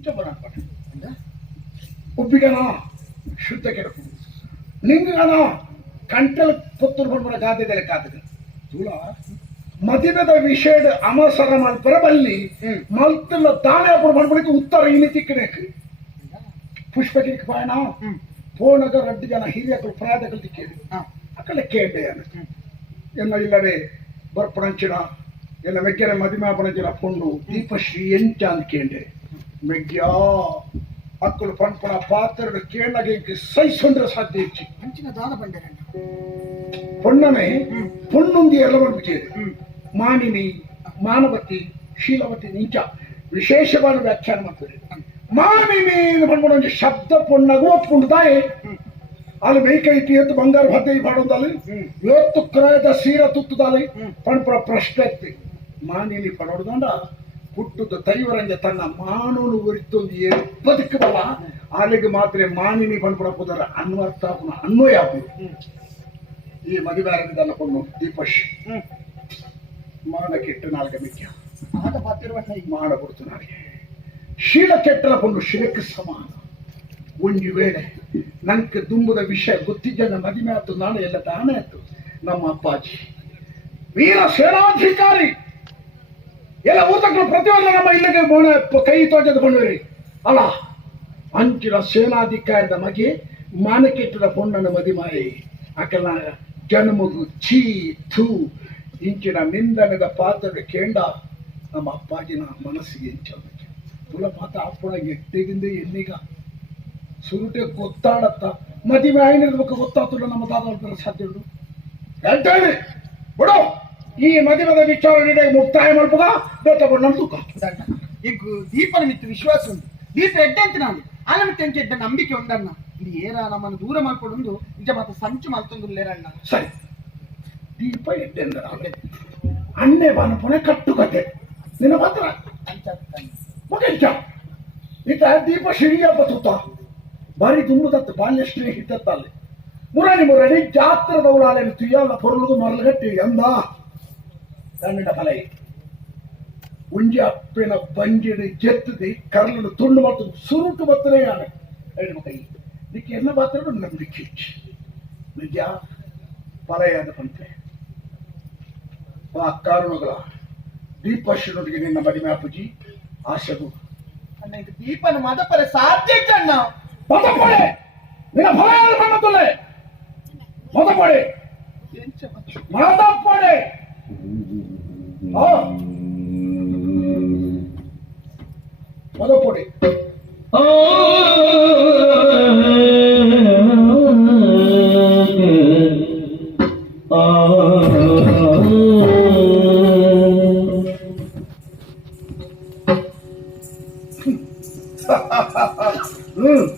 ಅಂತ ಒಬ್ಬಿಗಣ ಶುದ್ಧ ಕೆಡಕು ನಿಂಗಣ ಕಂಟಲ್ ಕೊತ್ತು ಬರ ಗಾದೆದಲ್ಲಿ ಕಾದಗಳು ತುಳ ಮದಿನದ ವಿಷಯದ ಅಮಸರ ಮಲ್ಪರ ಬಲ್ಲಿ ಮಲ್ತಲ್ಲ ತಾನೇ ಅಪ್ಪ ಮಾಡ್ಬಿಡಿಕೆ ಉತ್ತರ ಈ ರೀತಿ ಕಿಡಕ್ಕೆ ಪಾಯಣ ಬಾಯಣ ಪೋಣಗ ರಡ್ಡು ಜನ ಹಿರಿಯಗಳು ಪ್ರಾಯದಗಳು ದಿಕ್ಕೇಳಿ ಅಕ್ಕಲ್ಲ ಕೇಳ್ದೆ ಎಲ್ಲ ಇಲ್ಲವೇ ಬರ್ಪಣಂಚಿನ ಎಲ್ಲ ಮೆಕ್ಕೆರೆ ಮದಿಮೆ ಪಣಂಚಿನ ಪೊಂಡು ದೀಪಶ್ರೀ ಎಂಟ ಅಂತ ಕೇಳ್ದೆ. ಕೇಂಡಗೆ ಸೈಸೊಂಡ್ರೆ ಸಾಧ್ಯ ಹೆಚ್ಚಿ ಅಂಚಿನ ದಾನ ಬಂಡರಣ್ಣ ಪೊಣ್ಣನೆ ಹ್ಮ್. ಪೊಣ್ಣುಂದಿ ಎಲ್ಲ ಬಂದ್ಬಿಟ್ಟಿದೆ ಹ್ಮ್. ಮಾನಿನಿ ಮಾನವತಿ ಶೀಲವತಿ ನಿಂಚ ವಿಶೇಷವಾದ ವ್ಯಾಖ್ಯಾನ ಮಾಡ್ತಾರೆ. ಮಾನಿನಿ ಬಂದ್ಬಿಟ್ಟು ಒಂದು ಶಬ್ದ ಪೊಣ್ಣಗು ಒಪ್ಪುಂಡು ತಾಯಿ ಅಲ್ಲಿ ಮೇಕೈತಿ ಎತ್ತು ಬಂಗಾರ ಭದ್ದೆ ಮಾಡೋದಲ್ಲಿ. ಇವತ್ತು ಕ್ರಯದ ಸೀರ ತುತ್ತದಲ್ಲಿ ಪಣ ಪ್ರಶ್ನೆ ಎತ್ತಿ ಮಾನಿನಿ ಪಡೋಡ್ದಂಡ ಹುಟ್ಟುದ ದೈವರಂಜ ತನ್ನ ಮಾನೂನು ಉರಿತೊಂದು ಬದುಕಬಲ್ಲ ಅಲ್ಲಿಗೆ ಮಾತ್ರ ಮಾನಿನಿ ಪಣಪುರ ಪುದರ ಅನ್ವರ್ಥ ಪುನಃ ಅನ್ವಯ ಈ ಮದುವೆ ಆಗಿದ್ದಲ್ಲ ಕೊಂಡು ದೀಪಶ್. ಮಾನ ಕೆಟ್ಟ ನಾಲ್ಕ ಮಿಕ್ಯ ಆಗ ಪಾತಿರುವ ಈಗ ಮಾಡ ಕೊಡ್ತು ನಾಳೆ ಶೀಲ ಕೆಟ್ಟಲ ಕೊಂಡು ಶಿಲಕ್ಕೆ ಸಮಾನ. ಒಂಜಿ ವೇಳೆ ನಂಗೆ ತುಂಬದ ವಿಷಯ ಗೊತ್ತಿದ್ದ ಮದುವೆ ಆಯ್ತು ನಾನು ಎಲ್ಲ ತಾನೇ ಆಯ್ತು ನಮ್ಮ ಅಪ್ಪಾಜಿ. ವೀರ ಸೇನಾಧಿಕಾರಿ. ಎಲ್ಲ ಊತಕ್ಕಳು ಪ್ರತಿಯೊಂದು ನಮ್ಮ ಇಲ್ಲಿಗೆ ಕೈ ತೋಟದ ಬಂದ್ರಿ ಅಲ್ಲ, ಅಂಚಿನ ಸೇನಾಧಿಕಾರದ ಮಗೆ ಮಾನಕೆಟ್ಟದ ಪೊಣ್ಣನ ಮದಿಮಾಯಿ ಆಕೆಲ್ಲ ಜನ್ಮಗು ಛೀ ಥೂ, ಇಂಚಿನ ನಿಂದನದ ಪಾತ್ರದ ಕೇಂಡ ನಮ್ಮ ಅಪ್ಪಾಜಿನ ಮನಸ್ಸಿಗೆ ಇಂಚ ತುಲ ಪಾತ ಅಪ್ಪಣ ಎಟ್ಟಿಗಿಂದ ಎಲ್ಲಿಗ ಸುರುಟೆ ಗೊತ್ತಾಡತ್ತ. ಮದುವೆ ಆಯ್ನಿರ್ಬೇಕು ಗೊತ್ತಾಗ್ತಿಲ್ಲ ನಮ್ಮ ತಾತ ಸಾಧ್ಯ ಉಂಟು. ಹೇಳ್ತೇನೆ ಬಿಡು. ಈ ಮದುವೆದ ವಿಚಾರಣೆ ಮುಕ್ತಾಯ ಮಾಡ್ಬೋದ? ಬೇತಕೊಂಡು ನಮ್ ಉಂಡಣ್ಣ ಈಗ ದೀಪನ ಮಿತ್ತು ವಿಶ್ವಾಸ ಉಂಟು. ದೀಪ ಎಡ್ಡೆ ಅಂತ ನಾನು. ಅಲ್ಲ ಮತ್ತೆ ಎಂಚ ಎಡ್ಡ ನಂಬಿಕೆ ಉಂಡಣ್ಣ ಇಲ್ಲಿ ಏರ ನಮ್ಮನ್ನು ದೂರ ಮಾಡ್ಕೊಂಡು ನಿಜ ಮಾತ್ರ ಸಂಚು ಮಾಡ್ತೊಂದು ಲೇರಣ್ಣ ಸರಿ. ದೀಪ ಎದ್ದೆಂದರ ಅಣ್ಣೆ ಬಾನ ಪುಣೆ ಕಟ್ಟುಕತೆ ನಿನ್ನ ಮಾತ್ರ. ಈತ ದೀಪ ಶಿಳಿಯ ಬತ್ತುತ್ತ ಬಾರಿ ತುಂಬುದತ್ತು ಬಾಲ್ಯ ಸ್ನೇಹಿತತ್ತಲ್ಲಿ ಮುರಳಿ ಮುರಳಿ ಜಾತ್ರದ ಉಳಾಲೆನು ತುಯ್ಯಾಲ ಪೊರಳುದು ಮರಳುಗಟ್ಟಿ ಎಂದ. ಕನ್ನಡ ಫಲೈ ಉಂಜಿ ಅಪ್ಪಿನ ಬಂಜಿಡಿ ಜೆತ್ತದಿ ಕರ್ಲನ್ನು ತುಂಡು ಮಾಡ್ತು ಸುರುಟು ಬತ್ತನೇ ಯಾನೆ ಹೇಳಿ ಕೈ ದಿಕ್ಕೆ ಎನ್ನ ಮಾತ್ರ ನಂಬಿಕೆ ನಿಜ ಫಲಯಾದ ಪಂತೆ ಆ ಕಾರಣಗಳ ದೀಪಶ್ವರೊಟ್ಟಿಗೆ ನಿನ್ನ ಮಡಿಮೆ ಅಪ್ಪುಜಿ ಆಶೆಗೂ ಅಣ್ಣ ಇದು ದೀಪನ ಮದಪರ ಸಾಧ್ಯ ಅಣ್ಣ ಮೊದಪಡೆ ನಿನ್ನ ಫಲಯಾದ ಪಣ್ಣತುಲ್ಲೆ ಮೊದಪಡೆ ಎಂಚ ಮಾತ್ರ. ಮೊದಪಡೆ మొదపొడి Mm.